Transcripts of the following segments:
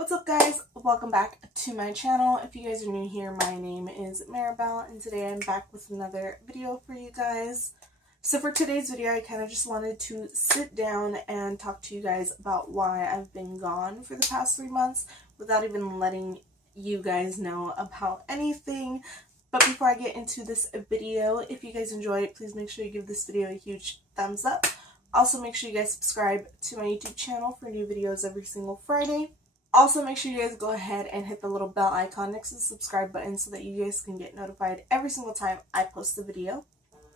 What's up, guys? Welcome back to my channel. If you guys are new here, my name is Maribel and today I'm back with another video for you guys. So for today's video, I kind of just wanted to sit down and talk to you guys about why I've been gone for the past 3 months without even letting you guys know about anything. But before I get into this video, if you guys enjoyed it, please make sure you give this video a huge thumbs up. Also, make sure you guys subscribe to my YouTube channel for new videos every single Friday. Also, make sure you guys go ahead and hit the little bell icon next to the subscribe button so that you guys can get notified every single time I post a video.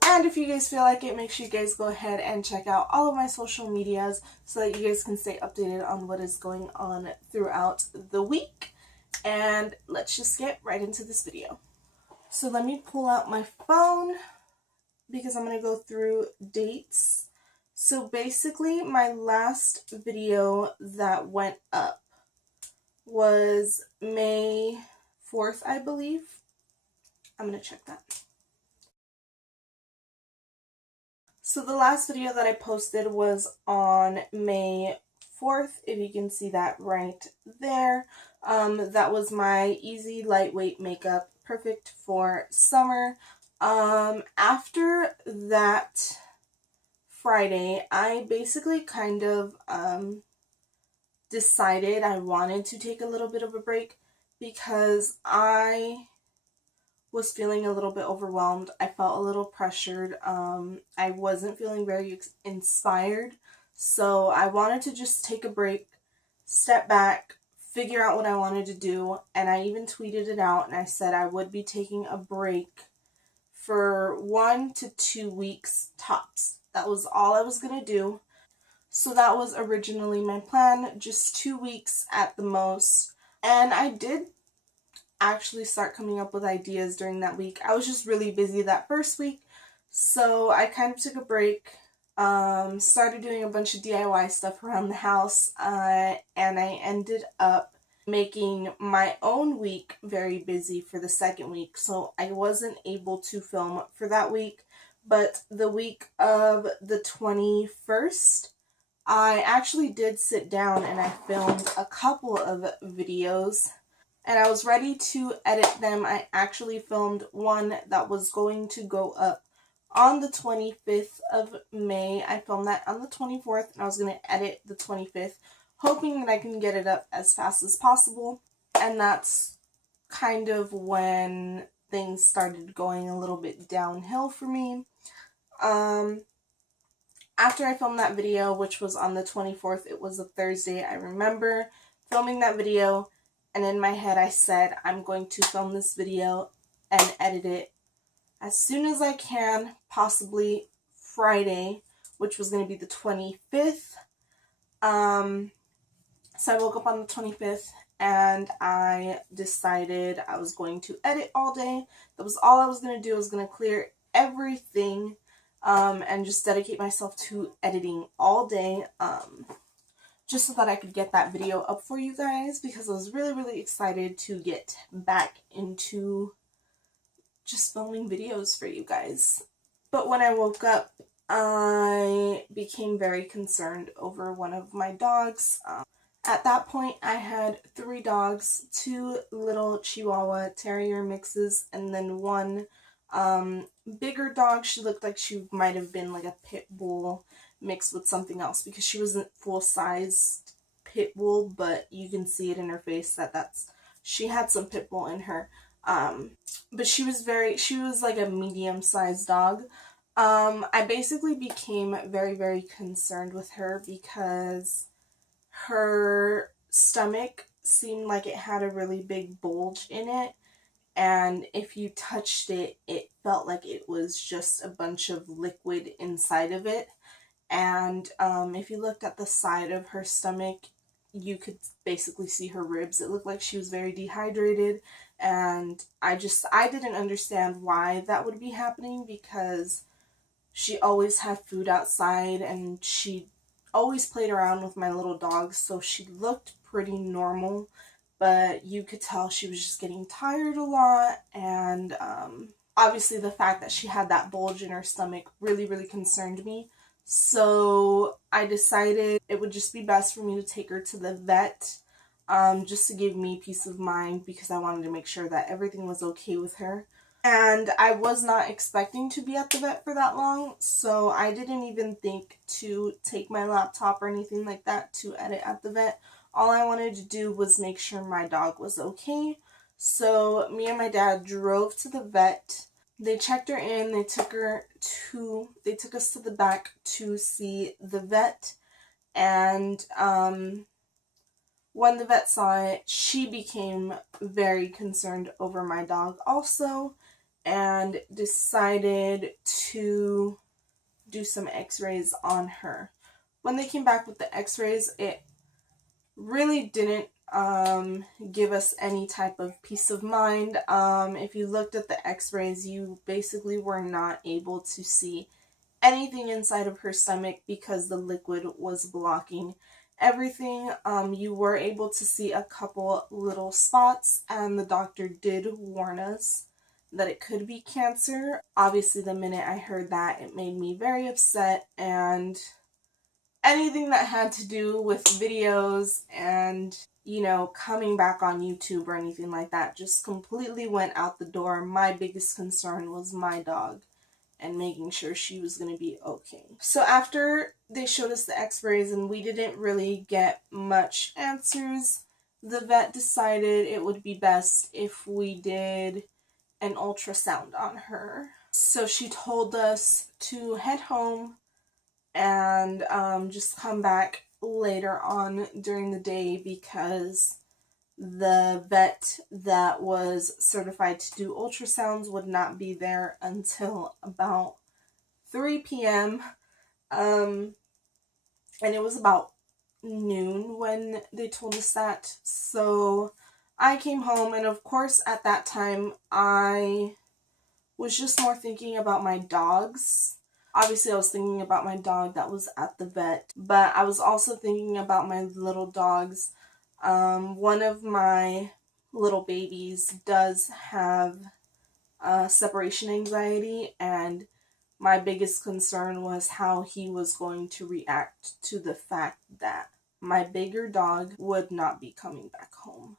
And if you guys feel like it, make sure you guys go ahead and check out all of my social medias so that you guys can stay updated on what is going on throughout the week. And let's just get right into this video. So let me pull out my phone because I'm going to go through dates. So basically, my last video that went up was May 4th, I believe. I'm going to check that. So the last video that I posted was on May 4th, if you can see that right there. That was my easy lightweight makeup, perfect for summer. After that Friday, I basically kind of decided I wanted to take a little bit of a break because I was feeling a little bit overwhelmed. I felt a little pressured. I wasn't feeling very inspired. So I wanted to just take a break, step back, figure out what I wanted to do. And I even tweeted it out and I said I would be taking a break for 1 to 2 weeks tops. That was all I was going to do. So that was originally my plan, just 2 weeks at the most. And I did actually start coming up with ideas during that week. I was just really busy that first week. So I kind of took a break, started doing a bunch of DIY stuff around the house, and I ended up making my own week very busy for the second week. So I wasn't able to film for that week, but the week of the 21st, I actually did sit down and I filmed a couple of videos and I was ready to edit them. I actually filmed one that was going to go up on the 25th of May. I filmed that on the 24th and I was going to edit the 25th, hoping that I can get it up as fast as possible. And that's kind of when things started going a little bit downhill for me. After I filmed that video, which was on the 24th, it was a Thursday, I remember filming that video, and in my head I said, I'm going to film this video and edit it as soon as I can, possibly Friday, which was going to be the 25th. So I woke up on the 25th, and I decided I was going to edit all day. That was all I was going to do. I was going to clear everything and just dedicate myself to editing all day, just so that I could get that video up for you guys, because I was really, really excited to get back into just filming videos for you guys. But when I woke up, I became very concerned over one of my dogs. At that point, I had 3 dogs, 2 little Chihuahua Terrier mixes, and then 1 bigger dog. She looked like she might have been like a pit bull mixed with something else, because she wasn't full-sized pit bull, but you can see it in her face that she had some pit bull in her. But she was like a medium-sized dog. I basically became very, very concerned with her because her stomach seemed like it had a really big bulge in it. And if you touched it, it felt like it was just a bunch of liquid inside of it. And if you looked at the side of her stomach, you could basically see her ribs. It looked like she was very dehydrated. And I didn't understand why that would be happening, because she always had food outside and she always played around with my little dogs. So she looked pretty normal. But you could tell she was just getting tired a lot, and obviously the fact that she had that bulge in her stomach really, really concerned me. So I decided it would just be best for me to take her to the vet just to give me peace of mind because I wanted to make sure that everything was okay with her. And I was not expecting to be at the vet for that long, so I didn't even think to take my laptop or anything like that to edit at the vet. All I wanted to do was make sure my dog was okay. So me and my dad drove to the vet. They checked her in, they took us to the back to see the vet. And when the vet saw it, she became very concerned over my dog also, and decided to do some x-rays on her. When they came back with the x-rays, it really didn't give us any type of peace of mind. If you looked at the x-rays, you basically were not able to see anything inside of her stomach because the liquid was blocking everything. You were able to see a couple little spots, and the doctor did warn us that it could be cancer. Obviously, the minute I heard that, it made me very upset, and anything that had to do with videos and, you know, coming back on YouTube or anything like that just completely went out the door. My biggest concern was my dog and making sure she was going to be okay. So after they showed us the x-rays and we didn't really get much answers, the vet decided it would be best if we did an ultrasound on her. So she told us to head home and just come back later on during the day because the vet that was certified to do ultrasounds would not be there until about 3 p.m. And it was about noon when they told us that. So I came home, and of course at that time I was just more thinking about my dogs. Obviously I was thinking about my dog that was at the vet, but I was also thinking about my little dogs. One of my little babies does have separation anxiety, and my biggest concern was how he was going to react to the fact that my bigger dog would not be coming back home.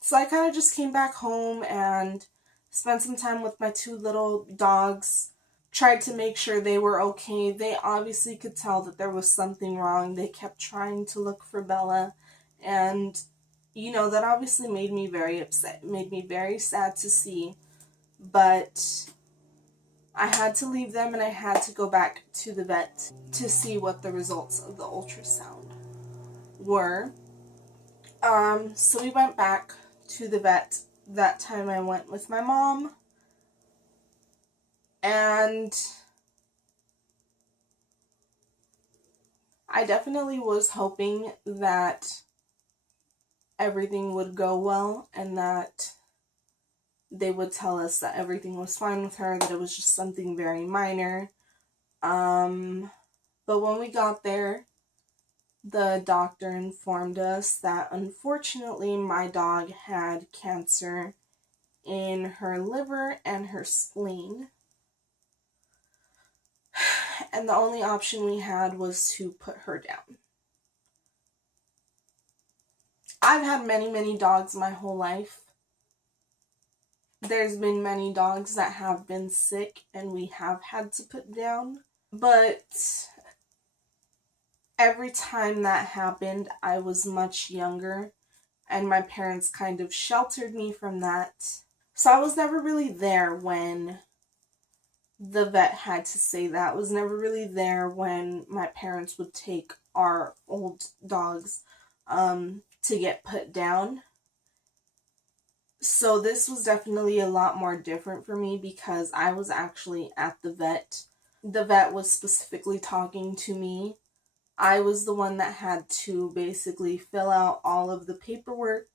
So I kind of just came back home and spent some time with my two little dogs, tried to make sure they were okay. They obviously could tell that there was something wrong. They kept trying to look for Bella, and you know, that obviously made me very upset. It made me very sad to see, but I had to leave them and I had to go back to the vet to see what the results of the ultrasound were. So we went back to the vet. That time I went with my mom, and I definitely was hoping that everything would go well and that they would tell us that everything was fine with her, that it was just something very minor. But when we got there, the doctor informed us that unfortunately my dog had cancer in her liver and her spleen. And the only option we had was to put her down. I've had many, many dogs my whole life. There's been many dogs that have been sick and we have had to put down. But every time that happened, I was much younger, and my parents kind of sheltered me from that. So I was never really there when the vet had to say that. I was never really there when my parents would take our old dogs to get put down. So this was definitely a lot more different for me because I was actually at the vet. The vet was specifically talking to me. I was the one that had to basically fill out all of the paperwork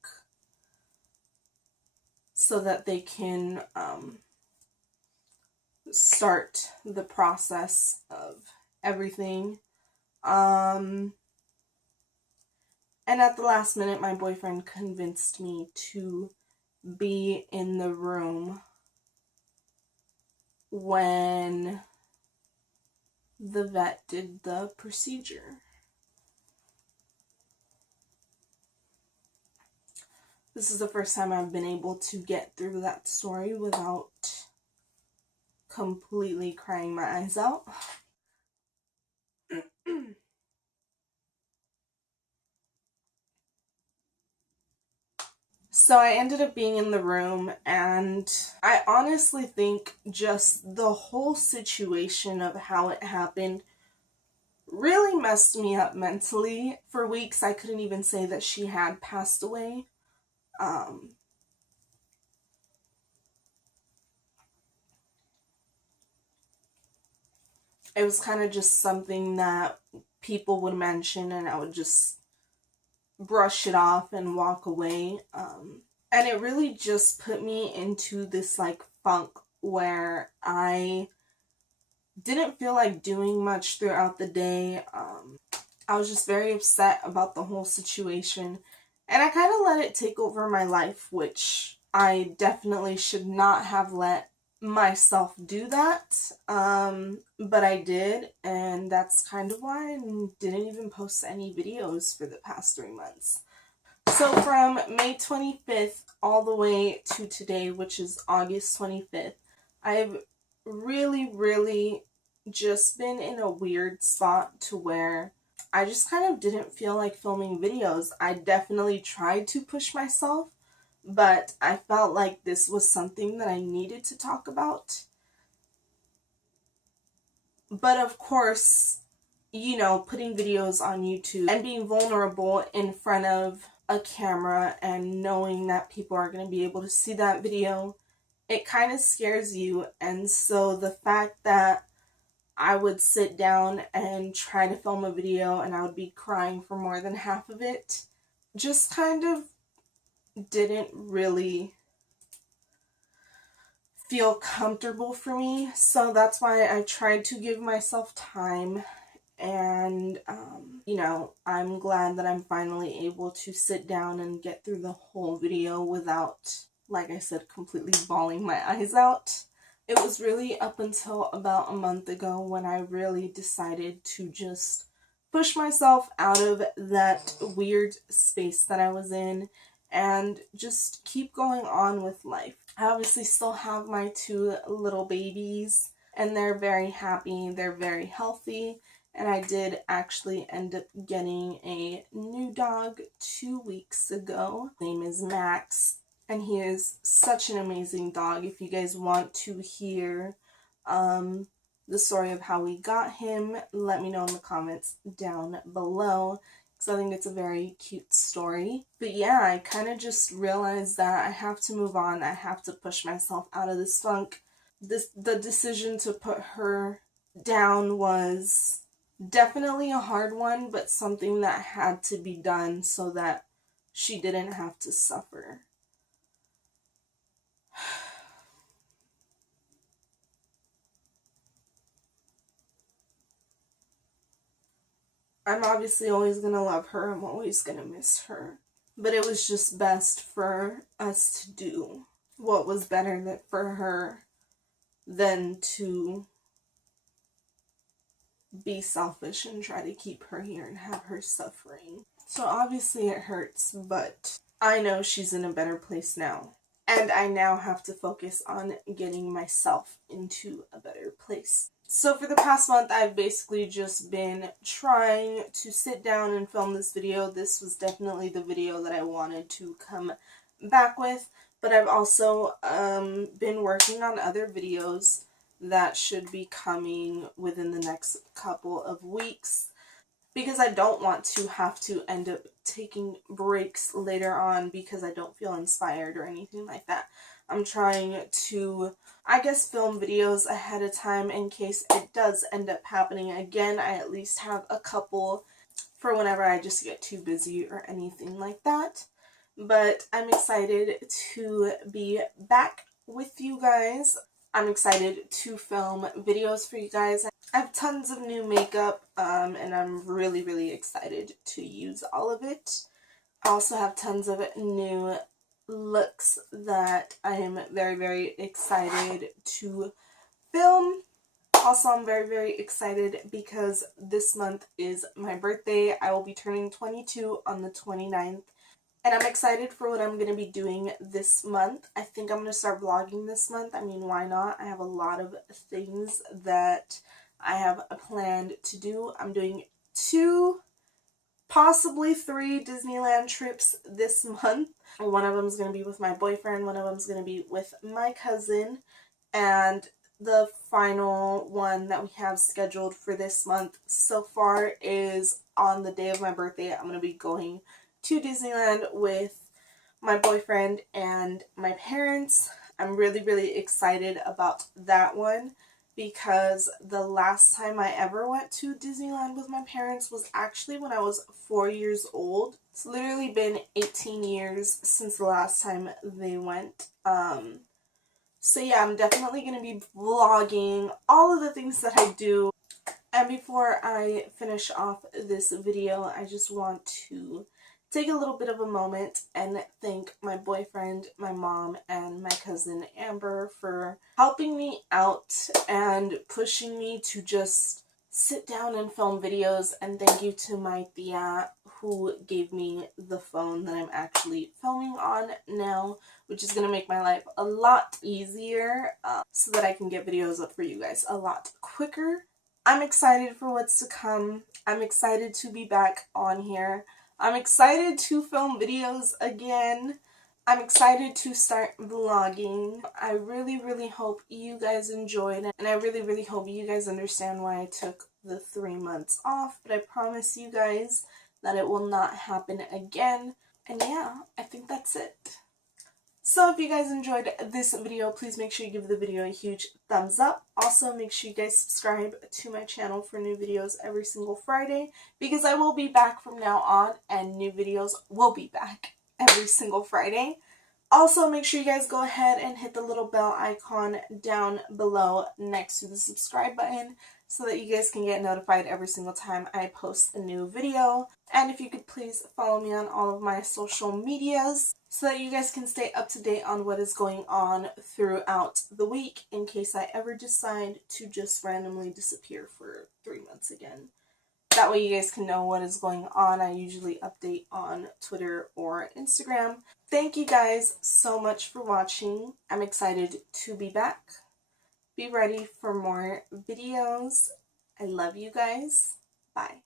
so that they can start the process of everything. And at the last minute, my boyfriend convinced me to be in the room when the vet did the procedure. This is the first time I've been able to get through that story without completely crying my eyes out. So I ended up being in the room, and I honestly think just the whole situation of how it happened really messed me up mentally. For weeks, I couldn't even say that she had passed away. It was kind of just something that people would mention, and I would just brush it off and walk away. And it really just put me into this like funk where I didn't feel like doing much throughout the day. I was just very upset about the whole situation, and I kind of let it take over my life, which I definitely should not have let myself do that. But I did, and that's kind of why I didn't even post any videos for the past 3 months. So from May 25th all the way to today, which is August 25th, I've really just been in a weird spot to where I just kind of didn't feel like filming videos. I definitely tried to push myself, but I felt like this was something that I needed to talk about. But of course, you know, putting videos on YouTube and being vulnerable in front of a camera and knowing that people are going to be able to see that video, it kind of scares you. And so the fact that I would sit down and try to film a video and I would be crying for more than half of it just kind of didn't really feel comfortable for me. So that's why I tried to give myself time. And, you know, I'm glad that I'm finally able to sit down and get through the whole video without, like I said, completely bawling my eyes out. It was really up until about a month ago when I really decided to just push myself out of that weird space that I was in and just keep going on with life. I obviously still have my 2 little babies, and they're very happy, they're very healthy. And I did actually end up getting a new dog 2 weeks ago. His name is Max, and he is such an amazing dog. If you guys want to hear the story of how we got him, let me know in the comments down below, because I think it's a very cute story. But yeah, I kind of just realized that I have to move on. I have to push myself out of this funk. The decision to put her down was definitely a hard one, but something that had to be done so that she didn't have to suffer. I'm obviously always going to love her. I'm always going to miss her. But it was just best for us to do what was better for her than to be selfish and try to keep her here and have her suffering. So obviously it hurts, but I know she's in a better place now. And I now have to focus on getting myself into a better place. So for the past month, I've basically just been trying to sit down and film this video. This was definitely the video that I wanted to come back with. But I've also been working on other videos that should be coming within the next couple of weeks, because I don't want to have to end up taking breaks later on because I don't feel inspired or anything like that. I'm trying to, I guess, film videos ahead of time in case it does end up happening again. I at least have a couple for whenever I just get too busy or anything like that. But I'm excited to be back with you guys. I'm excited to film videos for you guys. I have tons of new makeup, and I'm really excited to use all of it. I also have tons of new looks that I am very excited to film. Also, I'm very excited because this month is my birthday. I will be turning 22 on the 29th. And I'm excited for what I'm going to be doing this month. I think I'm going to start vlogging this month. I mean, why not? I have a lot of things that I have planned to do. I'm doing 2, possibly 3 Disneyland trips this month. One of them is going to be with my boyfriend. One of them is going to be with my cousin. And the final one that we have scheduled for this month so far is on the day of my birthday. I'm going to be going to Disneyland with my boyfriend and my parents. I'm really, really excited about that one because the last time I ever went to Disneyland with my parents was actually when I was 4 years old. It's literally been 18 years since the last time they went. So yeah, I'm definitely going to be vlogging all of the things that I do. And before I finish off this video, I just want to take a little bit of a moment and thank my boyfriend, my mom, and my cousin Amber for helping me out and pushing me to just sit down and film videos. And thank you to my tia who gave me the phone that I'm actually filming on now, which is going to make my life a lot easier so that I can get videos up for you guys a lot quicker. I'm excited for what's to come. I'm excited to be back on here. I'm excited to film videos again. I'm excited to start vlogging. I really, really hope you guys enjoyed it. And I really, really hope you guys understand why I took the 3 months off. But I promise you guys that it will not happen again. And yeah, I think that's it. So if you guys enjoyed this video, please make sure you give the video a huge thumbs up. Also, make sure you guys subscribe to my channel for new videos every single Friday, because I will be back from now on and new videos will be back every single Friday. Also, make sure you guys go ahead and hit the little bell icon down below next to the subscribe button so that you guys can get notified every single time I post a new video. And if you could please follow me on all of my social medias so that you guys can stay up to date on what is going on throughout the week in case I ever decide to just randomly disappear for 3 months again. That way you guys can know what is going on. I usually update on Twitter or Instagram. Thank you guys so much for watching. I'm excited to be back. Be ready for more videos. I love you guys. Bye.